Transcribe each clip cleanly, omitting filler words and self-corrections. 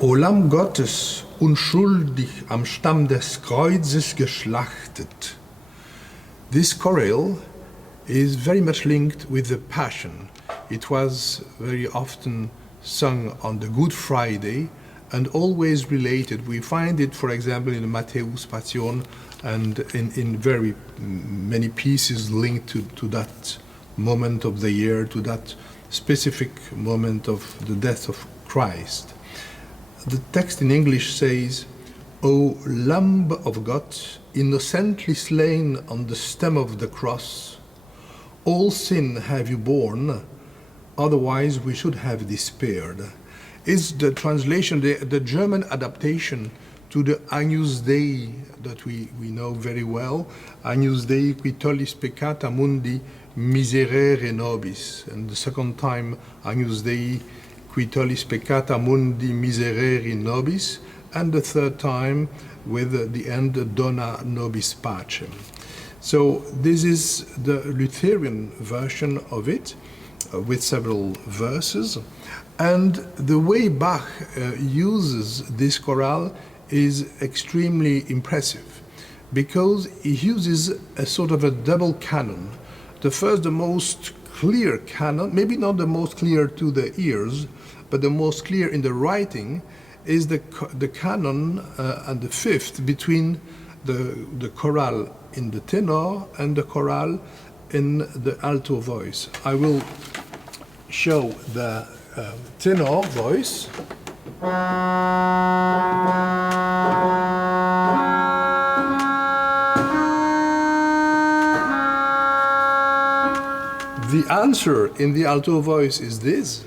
O Lamm Gottes, unschuldig am Stamm des Kreuzes geschlachtet. This chorale is very much linked with the Passion. It was very often sung on the Good Friday and always related. We find it, for example, in the Matthäus Passion and in very many pieces linked to that moment of the year, to that specific moment of the death of Christ. The text in English says, O Lamb of God, innocently slain on the stem of the cross, all sin have you borne, otherwise we should have despaired. Is the translation, the German adaptation to the Agnus Dei that we know very well, Agnus Dei qui tollis peccata mundi miserere nobis, and the second time Agnus Dei qui tollis peccata mundi miserere nobis, and the third time with the end dona nobis pacem. So this is the Lutheran version of it, with several verses, and the way Bach uses this chorale is extremely impressive, because he uses a sort of a double canon. The first, the most clear canon, maybe not the most clear to the ears, but the most clear in the writing, is the canon and the fifth between the chorale in the tenor and the chorale in the alto voice. I will show the tenor voice. The answer in the alto voice is this.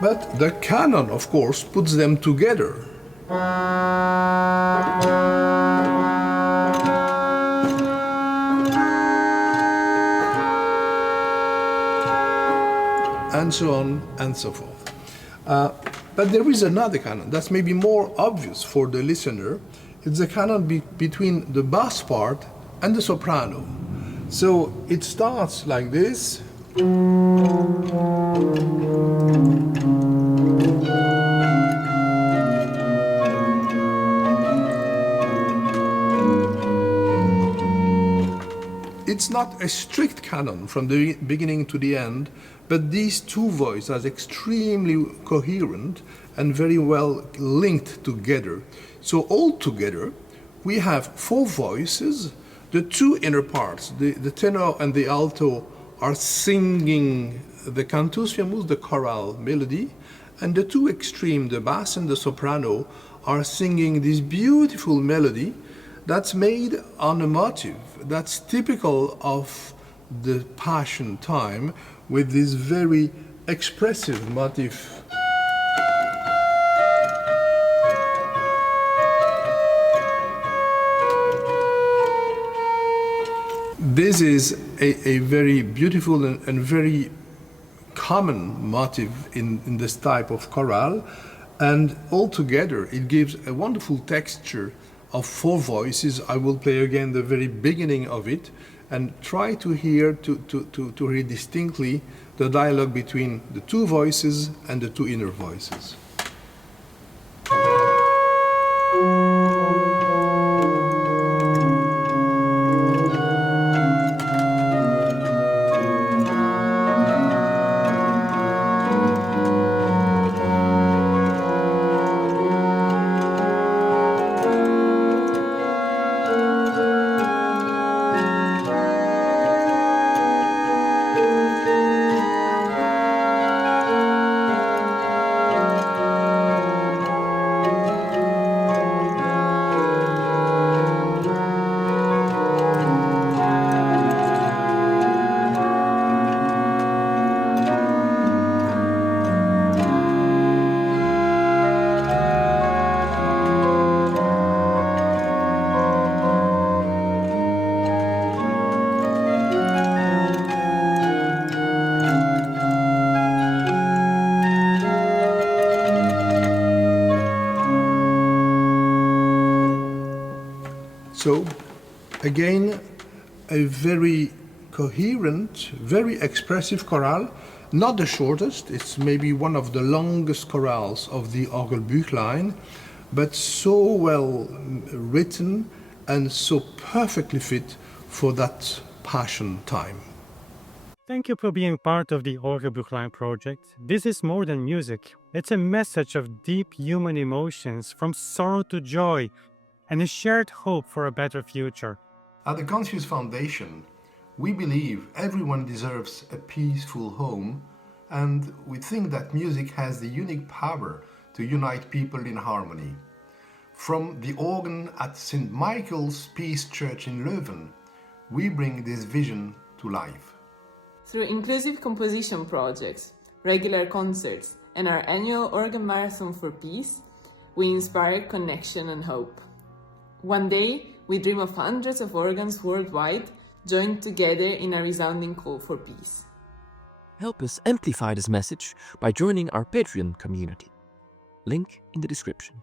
But the canon, of course, puts them together. And so on and so forth. But there is another canon that's maybe more obvious for the listener. It's the canon between the bass part and the soprano. So it starts like this. It's not a strict canon from the beginning to the end, but these two voices are extremely coherent and very well linked together. So all together, we have four voices. The two inner parts, the tenor and the alto, are singing the cantus firmus, the chorale melody, and the two extreme, the bass and the soprano, are singing this beautiful melody that's made on a motive that's typical of the Passion time, with this very expressive motif. This is a very beautiful and very common motif in this type of chorale, and altogether it gives a wonderful texture of four voices. I will play again the very beginning of it and try to hear, to hear distinctly the dialogue between the two voices and the two inner voices. So, again, a very coherent, very expressive chorale, not the shortest, it's maybe one of the longest chorales of the Orgelbüchlein, but so well written and so perfectly fit for that Passion time. Thank you for being part of the Orgelbüchlein project. This is more than music. It's a message of deep human emotions, from sorrow to joy, and a shared hope for a better future. At the Conscious Foundation, we believe everyone deserves a peaceful home, and we think that music has the unique power to unite people in harmony. From the organ at St. Michael's Peace Church in Leuven, we bring this vision to life. Through inclusive composition projects, regular concerts, and our annual Organ Marathon for Peace, we inspire connection and hope. One day, we dream of hundreds of organs worldwide joined together in a resounding call for peace. Help us amplify this message by joining our Patreon community. Link in the description.